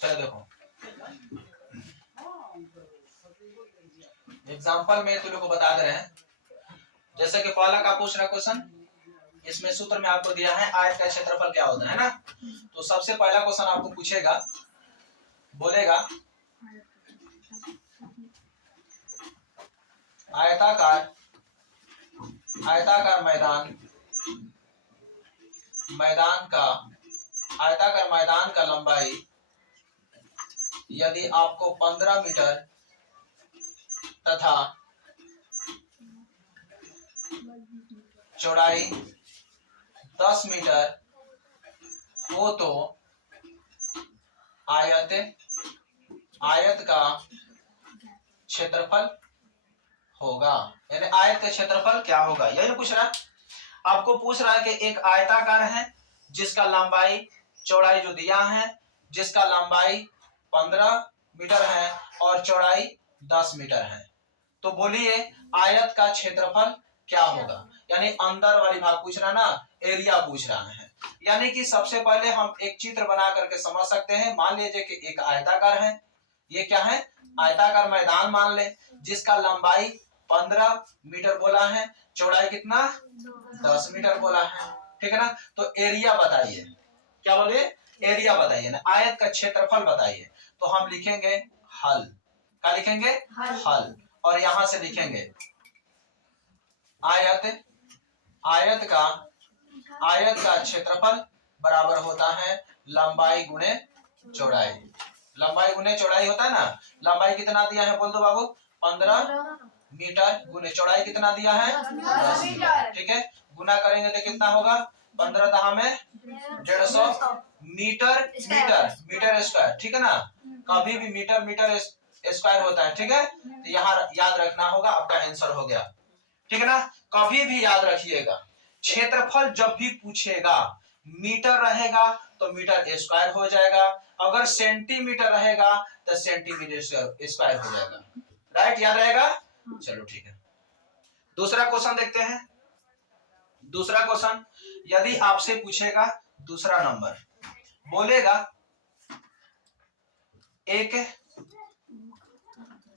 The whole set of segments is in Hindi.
चलो देखो एग्जाम्पल में तुम लोग को बता दे रहे हैं। जैसे कि पहला का पूछ रहा क्वेश्चन, इसमें सूत्र में आपको दिया है आयत का क्षेत्रफल क्या होता है ना। तो सबसे पहला क्वेश्चन आपको पूछेगा, बोलेगा आयताकार आयताकार मैदान का लंबाई यदि आपको 15 मीटर तथा चौड़ाई 10 मीटर हो तो आयत का क्षेत्रफल होगा। यानी आयत का क्षेत्रफल क्या होगा, यही पूछ रहा है। आपको पूछ रहा है कि एक आयताकार है जिसका लंबाई चौड़ाई जो दिया है, जिसका लंबाई 15 मीटर है और चौड़ाई 10 मीटर है, तो बोलिए आयत का क्षेत्रफल क्या होगा। यानी अंदर वाली भाग पूछ रहा ना, एरिया पूछ रहा है। यानी कि सबसे पहले हम एक चित्र बना करके समझ सकते हैं। मान लीजिए कि एक आयताकार है, ये क्या है, आयताकार मैदान मान ले, जिसका लंबाई 15 मीटर बोला है, चौड़ाई कितना 10 मीटर बोला है, ठीक है ना। तो एरिया बताइए, क्या बोलिए, एरिया बताइए ना, आयत का क्षेत्रफल बताइए। तो हम लिखेंगे हल, क्या लिखेंगे, हल। और यहां से लिखेंगे आयत का क्षेत्रफल बराबर होता है लंबाई गुणे चौड़ाई। लंबाई गुणे चौड़ाई होता है ना। लंबाई कितना दिया है बोल दो बाबू, 15 मीटर गुणे चौड़ाई कितना दिया है 10 मीटर, ठीक है। गुना करेंगे तो कितना होगा, 15 दहा में 150 मीटर स्क्वायर, ठीक है ना। कभी भी मीटर स्क्वायर होता है, ठीक है। तो यहाँ याद रखना होगा, आपका आंसर हो गया, ठीक है ना। कभी भी याद रखिएगा, क्षेत्रफल जब भी पूछेगा मीटर रहेगा तो मीटर स्क्वायर हो जाएगा, अगर सेंटीमीटर रहेगा तो सेंटीमीटर स्क्वायर हो जाएगा, राइट, याद रहेगा। चलो ठीक है, दूसरा क्वेश्चन देखते हैं। दूसरा क्वेश्चन यदि आपसे पूछेगा, दूसरा नंबर बोलेगा एक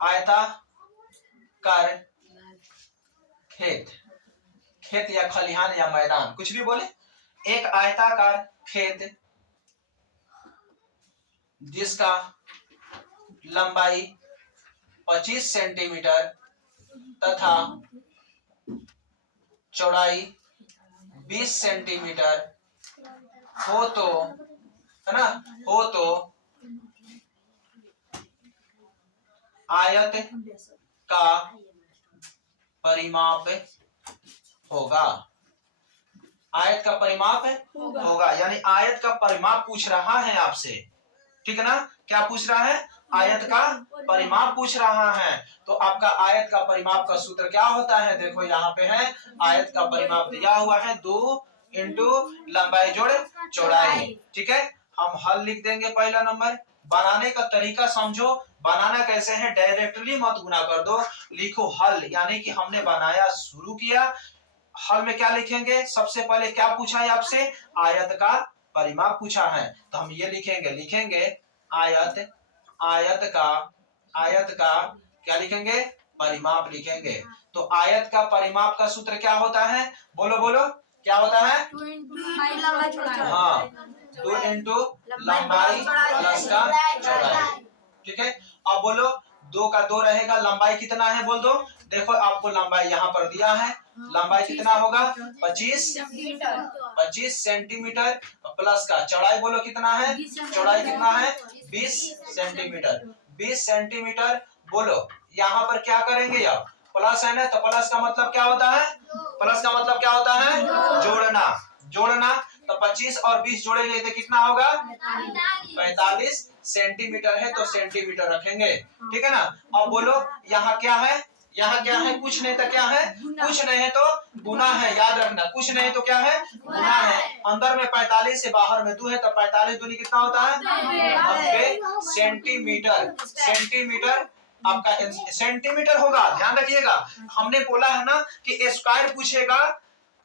आयताकार खेत या खलिहान या मैदान, कुछ भी बोले, एक आयताकार खेत जिसका लंबाई 25 सेंटीमीटर तथा चौड़ाई 20 सेंटीमीटर हो तो, है ना, हो तो आयत का परिमाप होगा। आयत का परिमाप होगा, यानी आयत का परिमाप पूछ रहा है आपसे, ठीक है ना। क्या पूछ रहा है, आयत का परिमाप पूछ रहा है। तो आपका आयत का परिमाप का सूत्र क्या होता है, देखो यहाँ पे है, आयत का परिमाप दिया हुआ है 2 इंटू लंबाई जोड़ चौड़ाई, ठीक है। हम हल लिख देंगे। पहला नंबर, बनाने का तरीका समझो, बनाना कैसे है, डायरेक्टली मत गुना कर दो, लिखो हल, यानी कि हमने बनाया शुरू किया। हल में क्या लिखेंगे, सबसे पहले क्या पूछा है आपसे, आयत का परिमाप पूछा है, तो हम ये लिखेंगे आयत का क्या लिखेंगे, परिमाप लिखेंगे। तो आयत का परिमाप का सूत्र क्या होता है, बोलो बोलो, क्या होता है, हाँ, 2 इंटू लंबाई प्लस का चौड़ाई, ठीक है। अब बोलो 2 का 2 रहेगा, लंबाई कितना है बोल दो। देखो आपको लंबाई यहाँ पर दिया है, लंबाई कितना होगा 25 सेंटीमीटर प्लस का चौड़ाई बोलो कितना है, चौड़ाई कितना है 20 सेंटीमीटर। 20 सेंटीमीटर बोलो, यहाँ पर क्या करेंगे, अब प्लस है ना, तो प्लस का मतलब क्या होता है, प्लस का मतलब क्या होता है, जोड़ना। तो 25 और 20 जोड़ेंगे तो कितना होगा 45 सेंटीमीटर है, तो सेंटीमीटर रखेंगे, ठीक है ना। अब बोलो यहाँ क्या है, कुछ नहीं तो क्या है, कुछ नहीं है तो गुना है, याद रखना, कुछ नहीं तो क्या है, गुना है। अंदर में 45 से बाहर में 2 है, तो 45 दूनी कितना होता है 90 सेंटीमीटर आपका सेंटीमीटर होगा, ध्यान रखिएगा। हमने बोला है ना कि स्क्वायर पूछेगा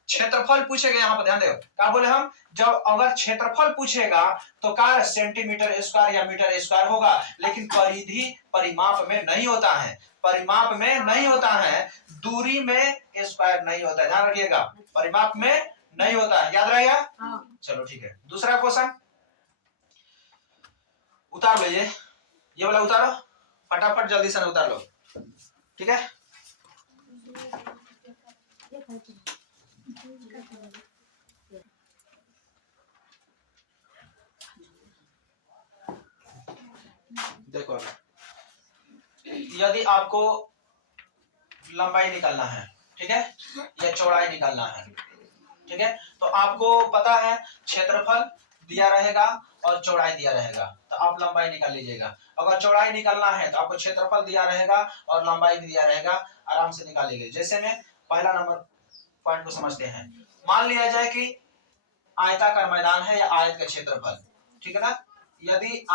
क्षेत्रफल पूछेगा, यहाँ पर ध्यान दो क्या बोले हम, जब अगर क्षेत्रफल पूछेगा तो क्या सेंटीमीटर स्क्वायर या मीटर स्क्वायर होगा, लेकिन परिधि परिमाप में नहीं होता है, परिमाप में नहीं होता है, दूरी में स्क्वायर नहीं होता है, ध्यान रखिएगा, परिमाप में नहीं होता है, याद रहेगा। चलो ठीक है, दूसरा क्वेश्चन उतार लीजिए, ये वाला उतारो फटाफट, जल्दी से उतार लो, ठीक है। देखो यदि आपको लंबाई निकालना है, ठीक है, या चौड़ाई निकालना है, ठीक है, तो आपको पता है क्षेत्रफल दिया रहेगा और चौड़ाई दिया रहेगा, तो आप लंबाई निकाल लीजिएगा। अगर चौड़ाई निकालना है तो आपको क्षेत्रफल दिया रहेगा और लंबाई भी दिया रहेगा, आराम से निकालिएगा। जैसे में पहला नंबर पॉइंट को समझते हैं, मान लिया जाए कि आयताकार मैदान है या आयत का क्षेत्रफल, ठीक है ना, यदि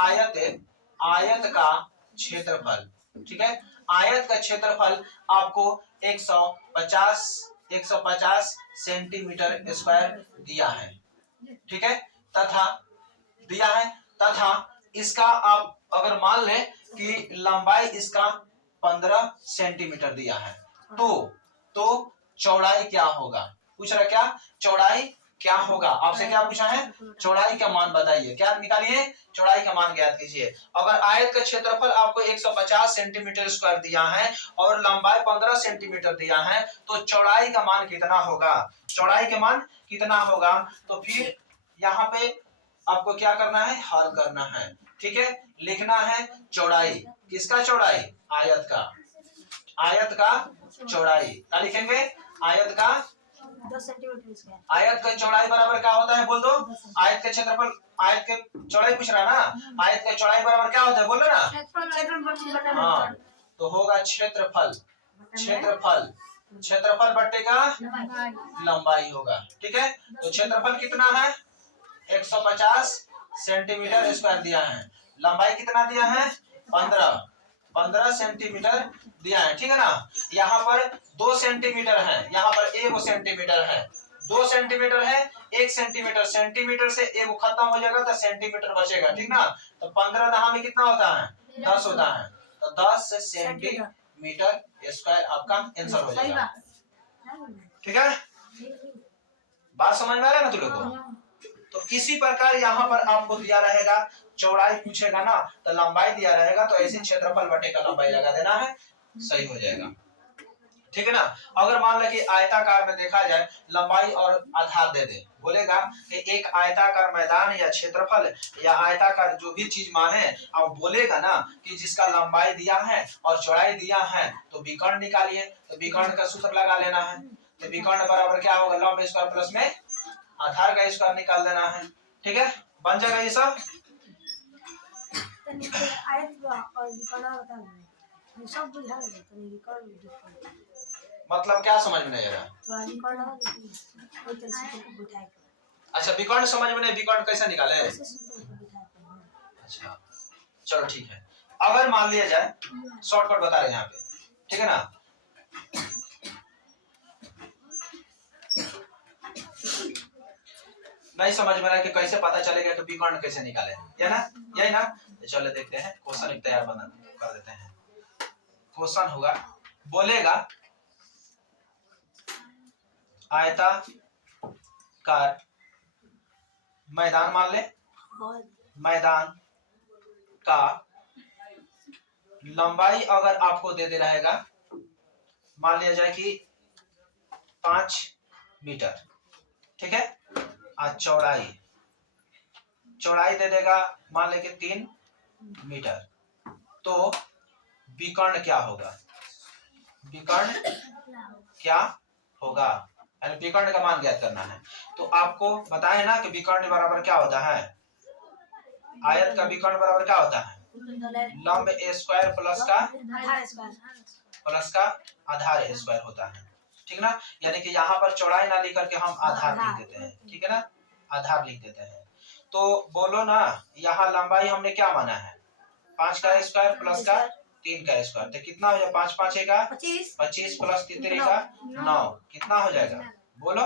आयत का क्षेत्रफल, ठीक है, आयत का क्षेत्रफल आपको 150 सेंटीमीटर स्क्वायर दिया है, ठीक है, तथा दिया है, तथा इसका आप अगर मान लें कि लंबाई इसका 15 सेंटीमीटर दिया है, तो चौड़ाई क्या होगा, पूछ रहा क्या, चौड़ाई क्या होगा, आपसे क्या पूछा है, चौड़ाई का मान बताइए, क्या निकालिए, चौड़ाई का मान ज्ञात कीजिए। अगर आयत का क्षेत्रफल आपको 150 सेंटीमीटर स्क्वायर दिया है और लंबाई 15 सेंटीमीटर दिया है, तो चौड़ाई का मान कितना होगा, चौड़ाई का मान कितना होगा, तो फिर यहाँ पे आपको क्या करना है, हल करना है, ठीक है, लिखना है चौड़ाई, किसका चौड़ाई, आयत का, आयत का चौड़ाई, क्या लिखेंगे, आयत का 2 सेंटीमीटर, आयत का चौड़ाई बराबर क्या होता है, बोल दो, आयत का क्षेत्रफल, आयत के चौड़ाई पूछ रहा ना, आयत का चौड़ाई बराबर क्या होता है, बोलो ना, हाँ, तो होगा क्षेत्रफल, क्षेत्रफल, क्षेत्रफल बट्टे का लंबाई होगा, ठीक है, तो क्षेत्रफल कितना है, 150 सेंटीमीटर स्क्वायर दिया है, लंबाई कितना दिया है, 15 सेंटीमीटर दिया है, ठीक है ना, यहाँ पर 2 सेंटीमीटर है, यहाँ पर 1 सेंटीमीटर है, 2 सेंटीमीटर है, 1 सेंटीमीटर, सेंटीमीटर से 1 खत्म हो जाएगा तो सेंटीमीटर बचेगा, ठीक ना, तो 15 दहा में कितना होता है, 10 होता है, तो 10 सेंटीमीटर स्क्वायर आपका आंसर हो जाएगा, ठीक है, बात समझ में आ रहा है ना तुम लोग को। तो इसी प्रकार यहाँ पर आपको दिया रहेगा, चौड़ाई पूछेगा ना तो लंबाई दिया रहेगा, तो ऐसे क्षेत्रफल बटे का लंबाई लगा देना है, सही हो जाएगा, ठीक है ना। अगर मान लो कि आयताकार में देखा जाए, लंबाई और आधार दे दे, बोलेगा कि एक आयताकार मैदान या क्षेत्रफल या आयताकार जो भी चीज माने, अब बोलेगा ना कि जिसका लंबाई दिया है और चौड़ाई दिया है, तो विकर्ण निकालिए, तो विकर्ण का सूत्र लगा लेना है, तो विकर्ण बराबर क्या होगा, लंब स्क्वायर प्लस में आधार का स्क्वायर निकाल देना है, ठीक है, बन जाएगा ये सब। मतलब क्या समझ में नहीं आ रहा, अच्छा विकर्ण समझ में नहीं, विकर्ण कैसे निकाले, अच्छा चलो ठीक है, अगर मान लिया जाए, शॉर्टकट बता रहे हैं यहाँ पे, ठीक है ना, नहीं समझ में रहा कि कैसे पता चलेगा कि विकर्ण कैसे निकाले, या ना, यही ना, चलो देखते हैं, क्वेश्चन एक तैयार बना कर देते हैं। क्वेश्चन होगा, बोलेगा आयताकार मैदान, मान ले मैदान का लंबाई अगर आपको दे दे रहेगा, मान लिया जाए कि 5 मीटर, ठीक है, आज चौड़ाई दे देगा मान ले कि 3 मीटर, तो विकर्ण क्या होगा, विकर्ण क्या होगा, यानी विकर्ण का मान ज्ञात करना है। तो आपको बताए ना कि विकर्ण बराबर क्या होता है, आयत का विकर्ण बराबर क्या होता है, लंब स्क्वायर प्लस का आधार स्क्वायर होता है, ठीक ना, यानी कि यहाँ पर चौड़ाई ना लिख करके हम आधार लिख देते हैं, ठीक है ना, आधार लिख देते हैं। तो बोलो ना, यहाँ लंबाई हमने क्या माना है, 5 का स्क्वायर प्लस का 3 का स्क्वायर, तो कितना हो जाएगा, 5 5 का 25 प्लस 3 का 9, कितना हो जाएगा, बोलो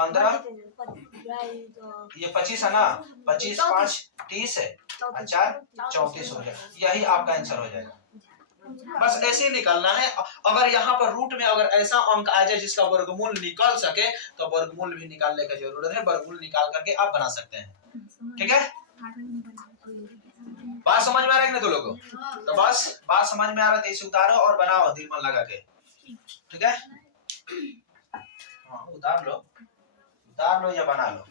15 तो ये 25 है ना, 25 5 30 है और 4 34 हो गया। यही आपका आंसर हो जाएगा। बस ऐसे ही निकालना है। अगर यहाँ पर रूट में अगर ऐसा अंक आ जाए जिसका वर्गमूल निकल सके तो वर्गमूल भी निकालने की जरूरत है। वर्गमूल निकाल करके आप बना सकते हैं। ठीक है, बात समझ में आ रहा है कि नहीं तुम लोगों को? तो बस बात समझ में आ रहा है तो इसे उतारो और बनाओ दिल मन लगा के। ठीक है, हाँ उतार लो या बना लो।